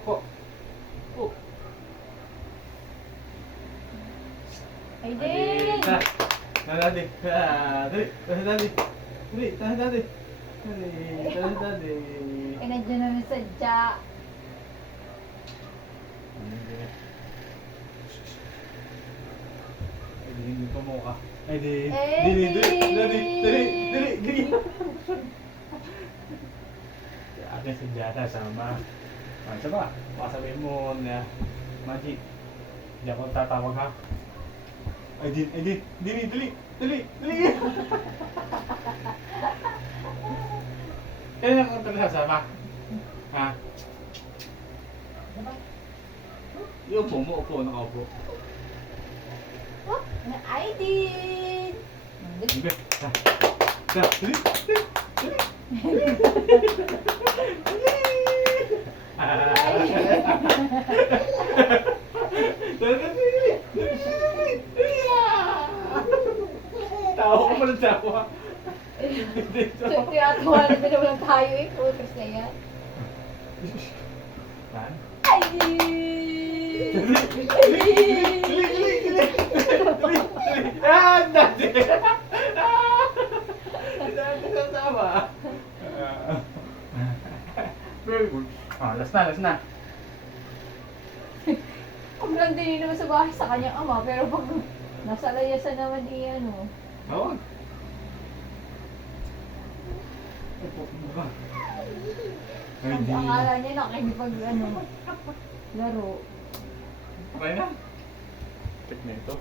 Opo. Opo. Ay, Adi, din! tara. Tara, Daddy. Dali. Tara, Daddy. Dali, tara, Daddy. Dali, tara, Daddy. Ay, nandiyan naman sadya. Ay, di, hindi pa mo ka. Ay, di. Eh, Dali, di. dali, dali, dali, dali. Si ate si Jata sama. Ah, isa ba? Baka sabihin mo na, Magic, hindi ako tatawag ha. Ay, di, dali, dali, dali, dali. Kailan ako talaga sasama? Ha? Upo mo, upo, nakaupo. Oh, ay, din! Sige, ha. Ha, dali, dali, dali. Tawa ko pa ng tawa. Tinatawa na din naman tayo eh. Focus na yan. Man? Ay! Ah, dati! Dati sa tawa. Very good. Ah, last na. Kung nandun naman sa bahay sa kanyang ama, pero pag nasa layasan naman ano. Tawag. Opo, ba? Ay, Ang di. akala niya nakikipag laro. Okay na? Check na ito.